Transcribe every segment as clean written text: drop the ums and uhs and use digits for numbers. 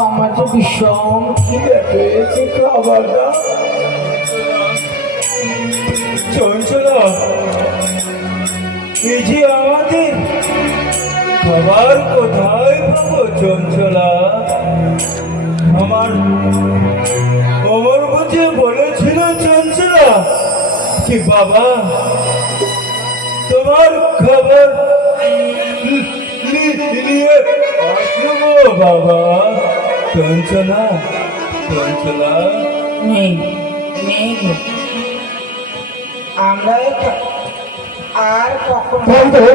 আমার তো ভীষণ খিদে পেয়েছে, খাবার দাও। চঞ্চলা, এই যে আমাদের খাবার কোথায় পাবো চঞ্চলা? আমার বুঝে বলেছিল চঞ্চলা কি বাবা তোমার খাবার নিয়ে আসবো বাবা। চঞ্চলা চঞ্চলা নেই নেই গো। আমরা আর কখনো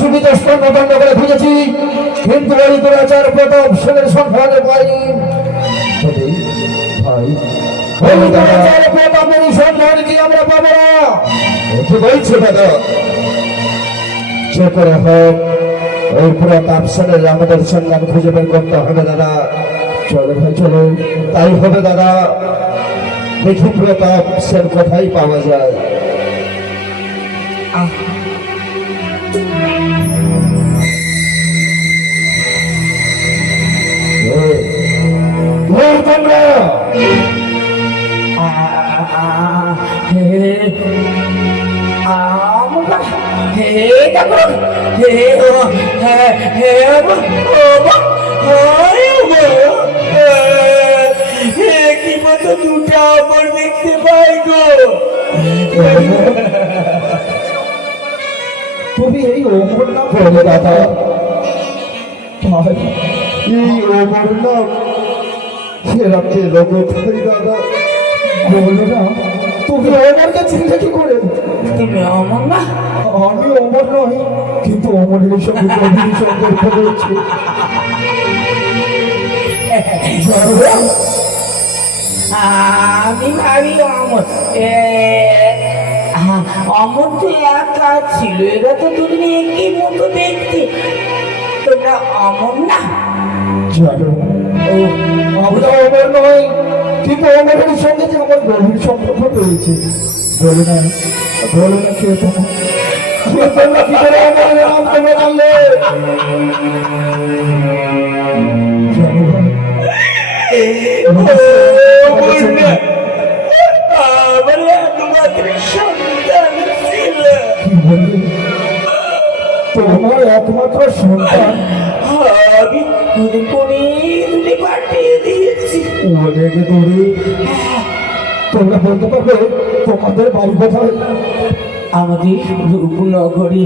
সুবিধা স্তম্ভ বন্ধ করে খুঁজেছি, কিন্তু ওই দুরাচার প্রতাপ সেনের সন্ধানে পাইনি। ভাই ওই দুরাচার প্রতাপের সন্ধান কি আমরা পাবো না? কি বলছো দাদা? যে করে হোক ওই প্রতাপ সেনের আমাদের সন্ধান খুঁজে বের করতে হবে দাদা। চলো ভাই চলো, তাই হবে দাদা। দেখি প্রতাপ সেন কোথায় পাওয়া যায়। কি মতো দুটা আমার দেখতে পাই গো। তুমি এই ওমর নাম বলে দাদা? এই ওমর নাম সেরাতে লোক দাদা বলো না। তুমি অমরকে চিনলে কি করে? তুমি অমর না? আমি অমর নই, কিন্তু অমরের সঙ্গে গভীর সম্পর্ক রয়েছে। আমি ভাবি অমর অমর তো একা ছিল, এরা তো তুমি একই মতো দেখতে। তোমরা অমর না? জানো আমরা অমর নই, কিন্তু অমরের সঙ্গে যে আমার গভীর সম্পর্ক রয়েছে। বলো না কে তোমার? তোমরা কি করে অমরের নাম তোমরা জানলে? জানো ভাই, আমার একমাত্র সন্তান ছিল। কি বললে? তোমার একমাত্র সন্তান? আমি ওদের করে দূরে পাঠিয়ে দিয়েছি। অনেক দূরে? তোমরা বলতে পারবে তোমাদের বাড়ি কোথায়? আমাদের রূপনগরে।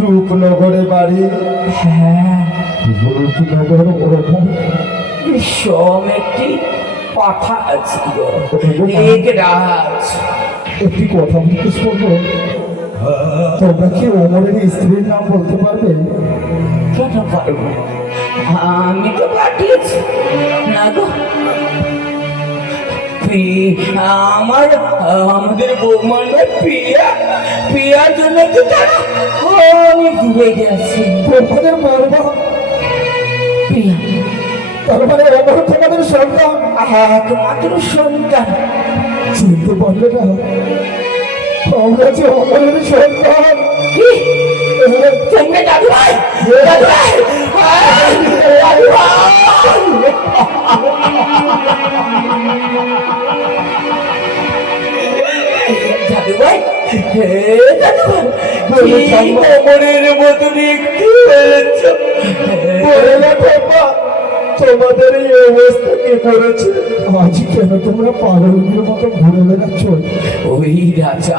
রূপনগরে বাড়ি? হ্যাঁ, রূপনগর ওরকম বিষম একটি কথা ছিল, এক রাজ। একটি কথা জিজ্ঞেস করবো? তোমরা কি অমরের স্ত্রীর নাম বলতে পারবে? কেন পারবো? আমি তো পাঠিয়েছি না গো। আমাদের বৌমার প্রিয়ার জন্য তো তারা অনেক দূরে গেছে। তোমাদের মরবা প্রিয়া তার মানে অমর তোমাদের সন্তান? একমাত্র সন্তান। চিনতে পারলে না আমরা যে অমরের সন্তান? কি তোমরা দাদু ভাই? দাদু ভাই, দাদু ভাই, দাদু ভাই, অমরের মতো দেখতে হয়েছ। তোমাদের এই অবস্থা কি করেছে? আজ কেন তোমরা পাগলের মতো ঘুরে বেড়াচ্ছ? ওই রাজা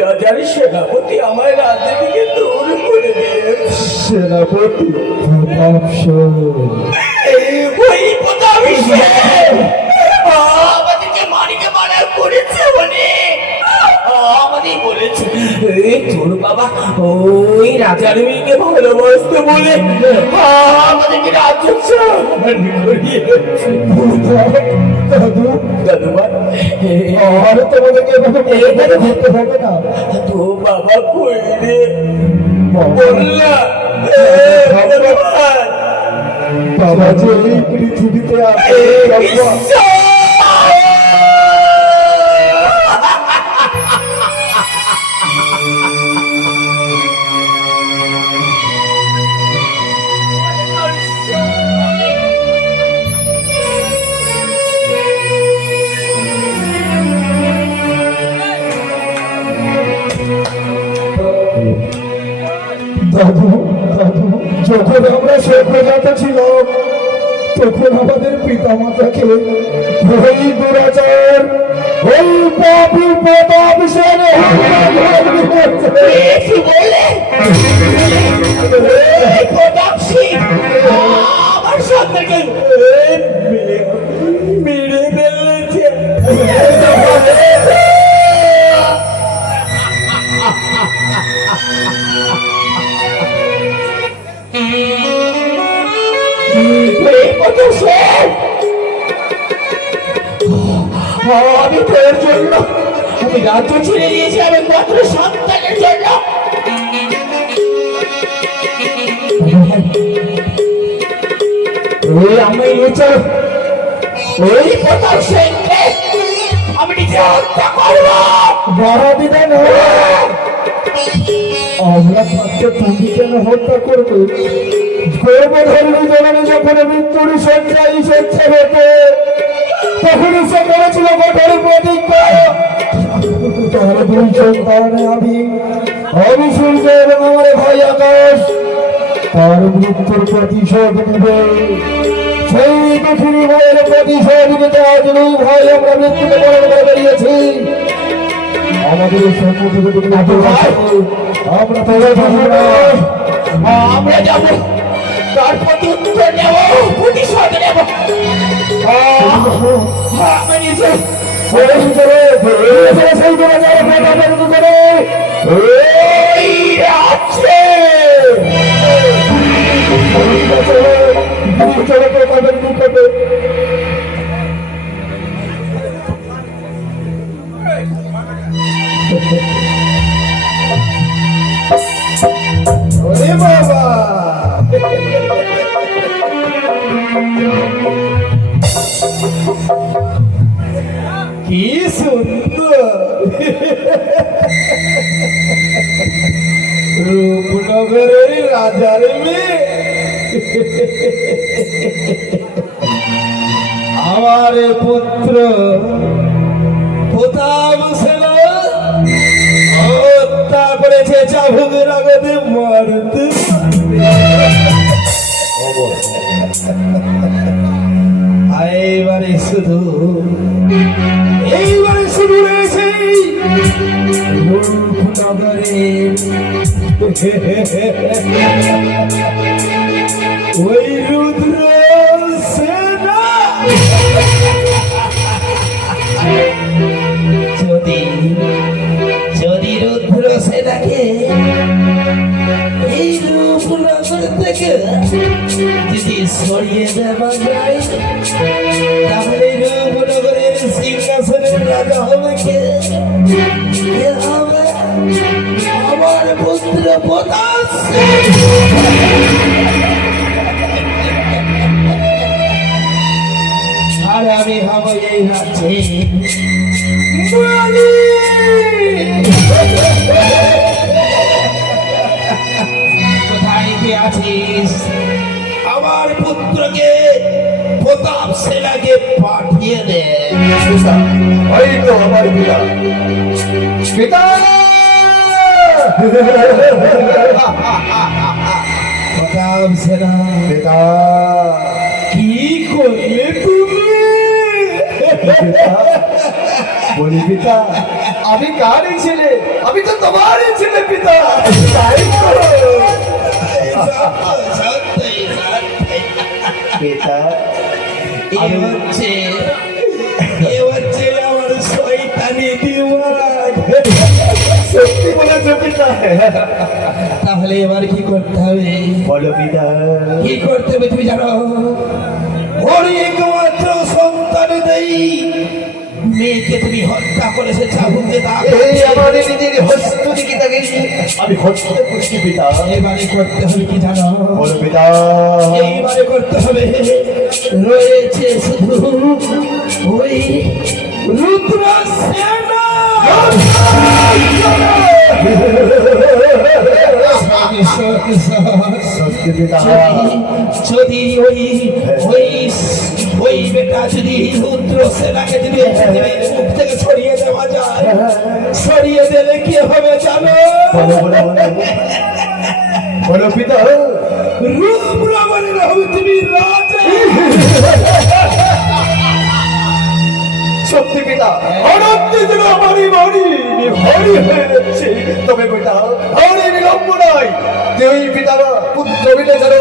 রাজার সেনাপতি আমার রাজ্য থেকে দূর করে দিয়েছে। সেনাপতি প্রতাপ সেন? ওই প্রতাপ সেন আমাদেরকে মারিকে মারা করেছে বলে আমাদের বলেছে তোর বাবা ওই রাজার মেয়েকে ভালোবাসতে বলে আমাদেরকে রাজ্য দাদু দাদু ভাই আর তোমাদেরকে এভাবে ধরতে হবে না। তো বাবা কই রে বাবা যে এই পৃথিবীতে আছে দাদু দাদু, যখন আমরা সভ্যজাত ছিলাম তখন আমাদের পিতা মাতাকে ওই দুরাচার, ওই পাপী প্রতাপ সেন কি বললে? এই প্রতাপ সিং আমার সন্তানকে মেরে ফেলেছে। আমি তোর জন্য আমি রাজ্য ছেড়ে দিয়েছি আমি মাত্র সন্তানের জন্য। আমি নিচে ওই প্রতাপ সিংকে আমি নিজে হত্যা করবো। বড় বিধান আমরা থাকতে তুমি কেন হত্যা করবে? গর্ভধারণী জননী যখন মৃত্যুর শয্যায় স্বেচ্ছা হতে তখন সে করেছিল কঠোর প্রতিজ্ঞা, তার দুই সন্তান আমি সূর্য এবং আমার ভাই আকাশ তার মৃত্যুর প্রতিশোধ নেবে। সেই দুঃখিনী ভাইয়ের প্রতিশোধ নিতে আজ দুই ভাই আমরা মৃত্যুকে বরণ করে বেরিয়েছি। আমাদের সম্মুখে যদি আমরা আমরা যাব তার প্রতি উত্তর নেব, প্রতিশোধ নেব। আমি নিজে সেই করে এই রাজ্যে নিকটে ওরে বাবা, কি সুন্দর রূপনগরের রাজার মেয়ে। আমার পুত্র প্রতাপ সেন হত্যা করেছে চাবুক রাগতে মারতে। এইবারে শুধু রয়েছে রূপনগরের ওই রুদ্র সেনা। যদি যদি রুদ্র সেনাকে এই রূপনগর থেকে যদি সরিয়ে দেওয়া যায় তাহলে রূপনগরের সিংহাসনের রাজা হবে কে? কে হবে? আমার পুত্র প্রতাপ সিং। আর আমি হব এই রাজ্যে কোথায় কি আছিস? আমার পুত্রকে প্রতাপ সেনাকে পাঠিয়ে দে। ওই তো আমার পিতা। পিতা প্রতাপ সেনা পিতা কি করলে তুমি? বলি পিতা, আমি কারই ছেলে? আমি তো তোমারই ছেলে পিতা। তাই করো পিতা। এ হচ্ছে আমার শয়তানি দিমাগ। সত্যি বলেছো পিতা। তাহলে এবার কি করতে হবে? বলো পিতা। কি করতে হবে তুমি জানো? ওর একমাত্র সন্তান দেই মেয়েকে তুমি হত্যা করেছে চাবুকে দাগ। এই আমাদের নিজের হস্ত দিকে তাকে আমি হত্যা করছি পিতা। এবারে করতে হবে কি জানো? বলো পিতা। এইবারে করতে হবে রয়েছে শুধু ওই রুদ্র সেনা। যদি ওই ওই ওই বেটা যদি রুদ্র সেনাকে যদি মুখ থেকে সরিয়ে দেওয়া যায়, সরিয়ে দিলে কি হবে জানো? বলো বলো বলো বলো পিতা রূপ রাবণের হবে তুমি রাজা। সত্যি পিতা অনন্তে যেন আমারই বাড়ি হরি হয়ে যাচ্ছে। তবে পিতা হরি বিলম্ব নয় যে ওই পিতা পুত্র মিলে যেন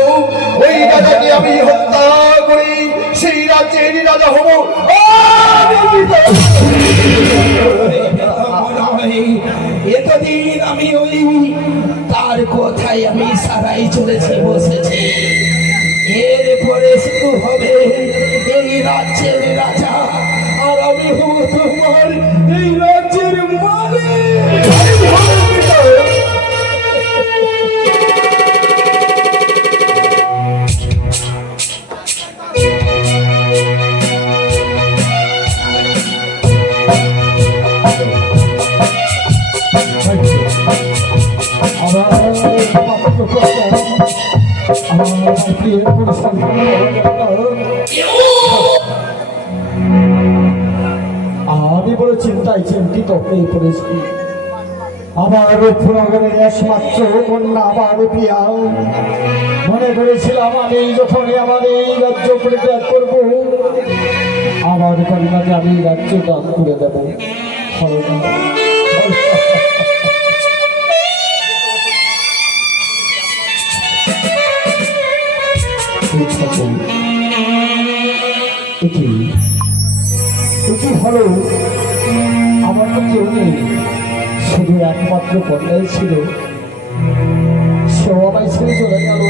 ওই রাজাকে আমি হত্যা করি, সেই রাজ্যের রাজা হব আমি পিতা। এতদিন আমি ওই তার কথায় আমি সারাই চলেছি বসেছি। এরপরে শুরু হবে এই রাজ্যের রাজা, আর আমি হব তোমার এই রাজ্যের মালিক। আমি বড় চিন্তায় চিন্তিত হয়ে পড়েছি। আমার রূপনগরের একমাত্র কন্যা আমার প্রিয়া, মনে করেছিলাম আমি যখনই আমার এই রাজ্য পরিত্যাগ করব আমার কন্যাকে আমি রাজ্য দান করে দেব। কি হলো, আমার তো কেউ নেই, শুধু একমাত্র কন্যাই ছিল, সেও আমায় ছেড়ে চলে গেল।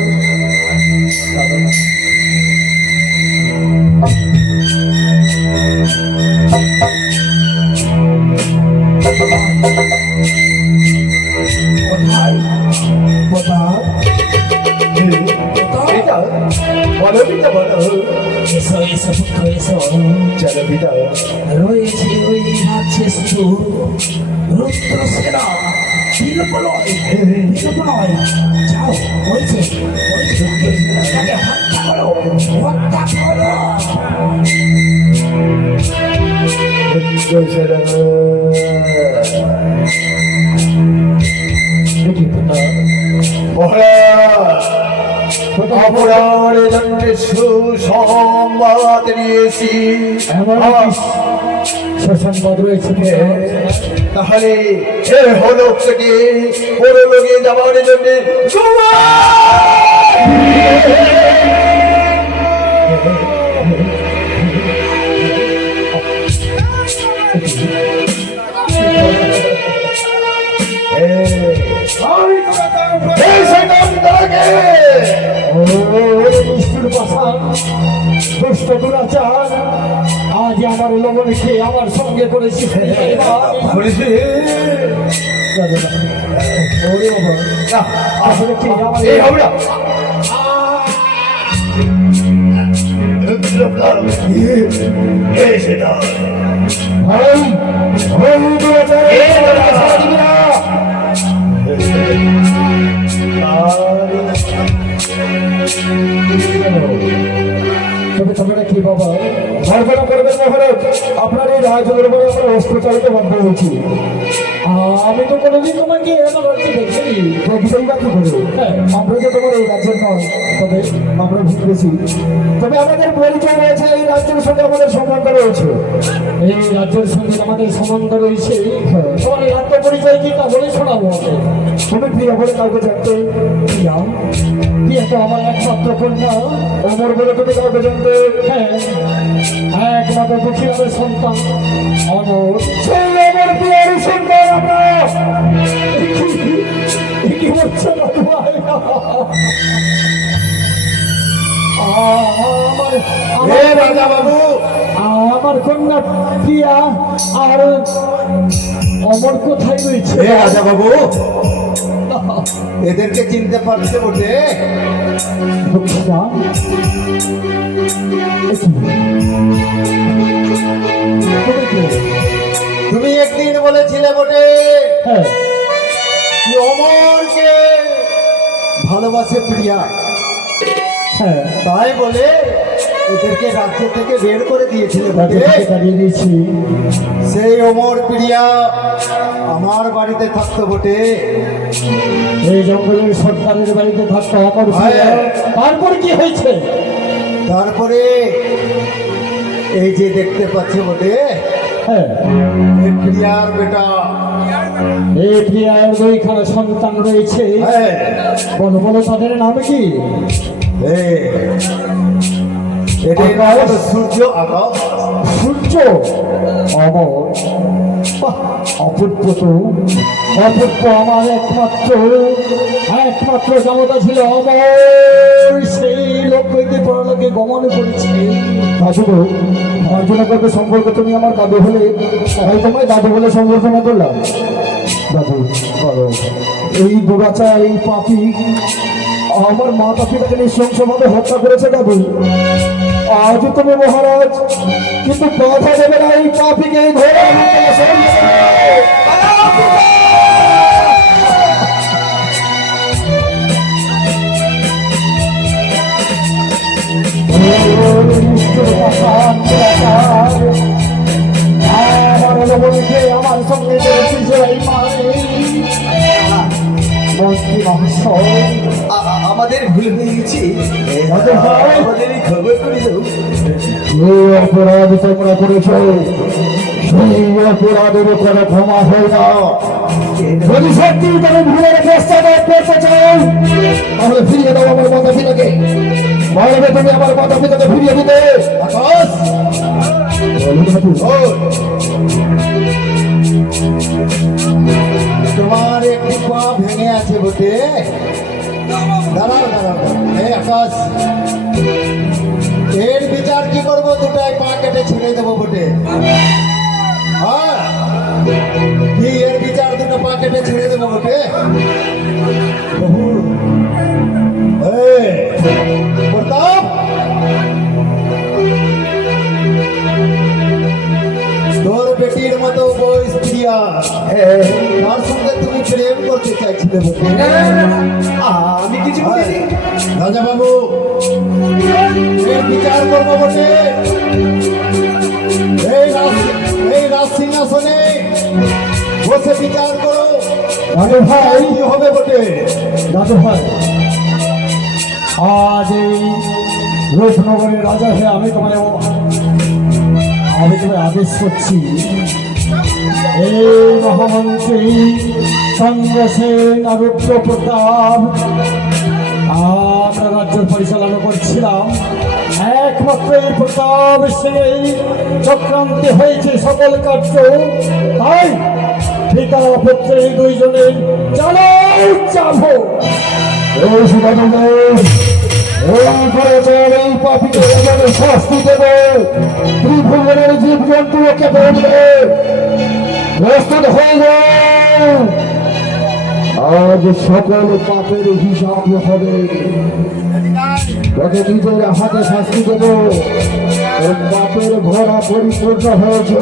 পিতা বলো পিতা বলো। এসো এসো পুত্র এসো। চলো পিতা রয়েছে ওই রাজ্যে শুধু রুদ্রসেনা, বিলম্ব নয়, বিলম্ব নয়। যাও, হয়েছে রুদ্রসেনাকে হত্যা করো, হত্যা করো। অপরাধের জন্য সুসংবাদ নিয়েছি। সুসংবাদ রয়েছে, তাহলে এ হলো থেকে পরলোকে যাওয়ার জন্য আজ আমার লবণে খেয়ে আমার সঙ্গে করেছি। আসলে কি আমার এই হবে না। ভাই, ভাই, দুরাচার, দিবি না। তোমরা কি বাবা গর্বনা করবেন মহারাজ, আপনার এই রাজদরবারে আমরা অস্ত্র চালিত বাধ্য হয়েছি। আমি তো কোনোদিন তোমাকে এমন রাজ্যে দেখিনি, দেখবেই বা কি করে। হ্যাঁ, আমরা তো তোমার এই রাজ্যের নয়, তবে আমরা ভুগেছি। তবে আমাদের পরিচয় রয়েছে, এই রাজ্যের সঙ্গে আমাদের সম্বন্ধ রয়েছে। এই রাজ্যের সঙ্গে আমাদের সম্বন্ধ রয়েছে। তোমার এই আত্মপরিচয় কি তা বলে শোনাবো আমাকে। তুমি প্রিয়া বলে কাউকে জানতে? প্রিয়া, প্রিয়া তো আমার একমাত্র কন্যা। অমর বলে তুমি কাউকে জানতে? হ্যাঁ, একমাত্র পৃথিবীর সন্তান অমর, সেই অমর প্রিয়ার সন্তান আমরা। কি হচ্ছে না ভাই? আমার কন্যা প্রিয়া আর অমর কোথায় রয়েছে? রাজা বাবু, এদেরকে চিনতে পারছে বটে? তুমি একদিন বলেছিলে বটে কি অমরকে ভালোবাসে প্রিয়া, তাই বলে এদেরকে রাজ্য থেকে বের করে দিয়েছিলে বটে। সেই অমর প্রিয়া আমার বাড়িতে থাকতো বটে। এই জঙ্গলের সর্দারের বাড়িতে থাকতে অকর্ষণ। তারপর কি হয়েছে? তারপরে এই যে দেখতে পাচ্ছি বটে হ্যাঁ, এই প্রিয়ার বেটা, এই প্রিয়ার দুইখানা সন্তান রয়েছে। হ্যাঁ, বলো বলো তাদের নাম কি? এই এদের নাম হলো সূর্য আকাশ। সূর্য, অমর, বাহ, অপূর্ব তো অপূর্ব। আমার একমাত্র ক্ষমতা ছিল অমর, সেই লোককে পরলোকে গমন করেছে। দাদু অর্জুনা করবে সম্পর্ক, তুমি আমার দাদু হলে তাই তোমায় দাদু বলে সম্বর্ধনা করলাম। দাদু বলো, এই দুরাচা এই পাপি আমার মাতা পিতাকে নৃশংসভাবে হত্যা করেছে দাদু। আজ তুমি মহারাজ, কিন্তু বাধা দেবে না এই পাপিকে ধরে আমার সঙ্গে মন্ত্রী মহাশয়, আমাদের ভুল হয়ে গেছে, আমাদের এই খবর করে দাও। এই অপরাধ তোমরা করেছ, সেই অপরাধের কোনো ক্ষমা হয় না। যদি সত্যি তুমি ভুলের পশ্চাৎ করতে চাও তাহলে ফিরিয়ে দাও আমার মাতা পিতাকে। বলবে তুমি আমার মাতা পিতাকে ফিরিয়ে দিতে। আকাশ, ওই, তোমার একটি পা ভেঙে আছে বটে। দাঁড়াও দাঁড়াও, এই আকাশ, এর বিচার কি করবো? দুটাই পা কেটে ছেড়ে দেবো বটে। হ্যাঁ, কি এর বিচার? দুটো পা কেটে ছেড়ে দেবো বটে। এই, প্রতাপ, তোর বেটির মতো বয়স প্রিয়া, তার সঙ্গে তুমি প্রেম করতে চাইছিলে বটে। আমি কিছু বলিনি। রাজা বাবু, এর বিচার করবো বটে। এই রাজ সিংহাসনে বসে বিচার করো। দাদু ভাই, কি হবে বটে? দাদু ভাই, আজ এই রূপনগরের রাজা হয়ে আমি তোমায় আদেশ করছি, এই মহামন্ত্রী চন্দ্রসেন আর রুদ্র প্রতাপ, আমরা রাজ্য পরিচালনা করছিলাম। একমাত্র এই প্রতাপ সেই চক্রান্তে হয়েছে সকল কার্য। তাই পিতা পুত্র এই দুইজনের চাবো। এই সুদাদু, এই করেছেন এই পাপিকে এভাবে শাস্তি দেবে। ত্রিভুবনের জীবজন্তু ওকে বলবে প্রস্তুত হয়ে যাও। আজ সকল পাপের হিসাব হবে। তোকে নিজের হাতে শাস্তি দেব। ওই পাপের ঘোড়া পরিপূর্ণ হয়েছে।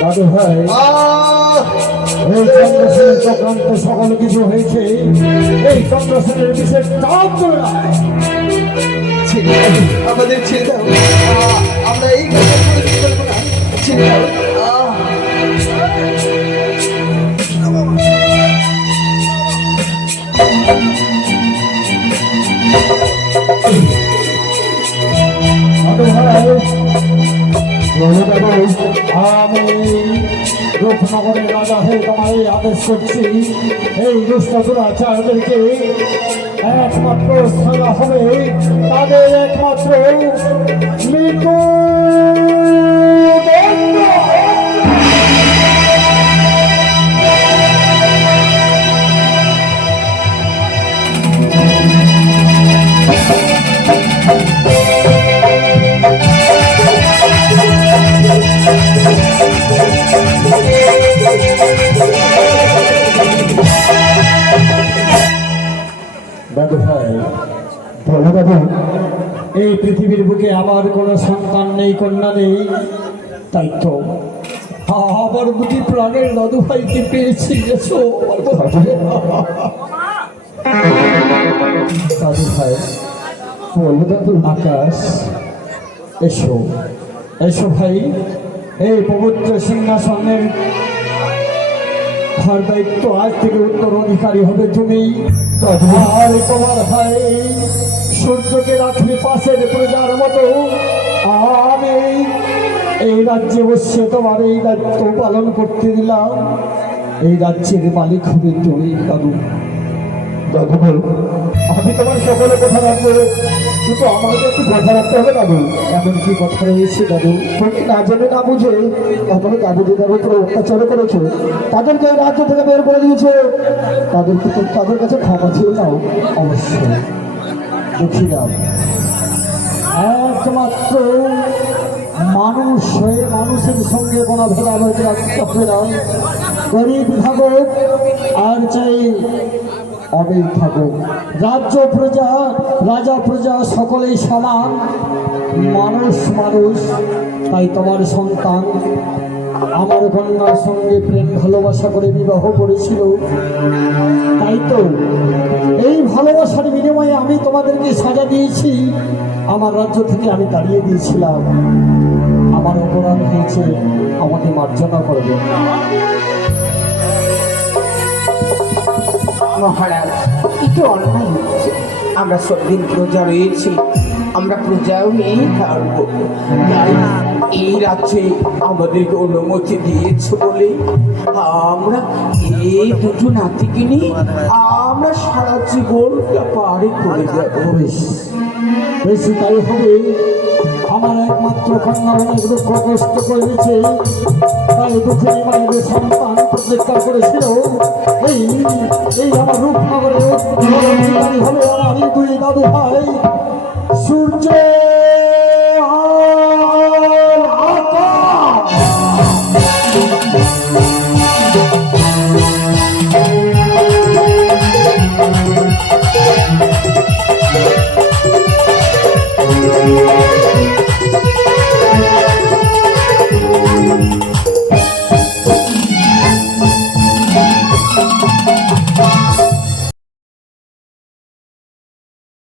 দাদু ভাই, এই চন্দ্রসেনের চক্রান্ত সকল কিছু হয়েছে। এই চন্দ্রসেনের বিশেষ চাপ করে না। আমাদের ছেড়ে দাও, আমরা এই কথা বলতে পারবো না। ছেড়ে দাও। দাদু ভাই, আমি রূপনগরের রাজা হয়ে তোমায় আদেশ করছি, এই দুষ্ট দুরাচারদেরকে একমাত্র সাজা হবে, তাদের একমাত্র মৃত্যু। দাদু ভাই, বলো দাদু, এই পৃথিবীর বুকে আমার কোনো সন্তান নেই, কন্যা নেই, তাই তো আমার বুঝি প্রাণের দাদু ভাইকে পেয়েছি, এসো দাদু ভাই, বলবো দাদু। আকাশ, এসো এসো ভাই, এই পবিত্র সিংহাসনের ভার দায়িত্ব আজ থেকে উত্তরাধিকারী হবে তুমি। আর তোমার ভাই সূর্যকে রাখবে পাশের প্রজার মতো, আমি এই রাজ্যে বসে তোমার এই দায়িত্ব পালন করতে দিলাম। এই রাজ্যের মালিক হবে তুমি দাদু। দাদু বল, আমি তোমার সকলে কথা রাখবো, কিন্তু আমাকে একটু কথা রাখতে হবে দাদু। এমন কি কথা রয়েছে দাদু? তুমি না জেনে না বুঝে আমার দাদু দিদার উপরে অত্যাচার করেছো, তাদেরকে এই রাজ্য থেকে বের করে দিয়েছে, তাদেরকে তো তাদের কাছে ক্ষমা ছিল নাও। অবশ্যই দেখিলাম, একমাত্র মানুষ হয়ে মানুষের সঙ্গে কোনো ভেদাভেদ রাখতে হবে না। গরিব থাকুক আর চাই অমিল থাকুক, রাজ্য প্রজা রাজা প্রজা সকলেই সমান, মানুষ মানুষ। তাই তোমার সন্তান আমার কন্যার সঙ্গে প্রেম ভালোবাসা করে বিবাহ করেছিল, তাই তো এই ভালোবাসার বিনিময়ে আমি তোমাদেরকে সাজা দিয়েছি, আমার রাজ্য থেকে আমি তাড়িয়ে দিয়েছিলাম। আমার অপরাধ হয়েছে, আমাকে মার্জনা করবে। মহারাজ, একটু অন্যায় হচ্ছে। আমরা সবদিন প্রজা রয়েছি, আমরা প্রজা হয়েই থাকবো। তাই এই রাজ্যে আমাদেরকে অনুমতি দিয়েছে বলে আমরা এই দুটো নাতিকে নিয়ে আমরা সারা জীবনটা পারে করে যাবো। বেশি তাই হবে, আমার একমাত্র কন্যা অনেক দুঃখ কষ্ট করেছে, তাই দুঃখের মায়ের সন্তান প্রতিজ্ঞা করেছিল এই এই আমার রূপনগরে অধিকারী হবে আমার দুই দাদু ভাই সূর্য আর আকাশ। Thank you.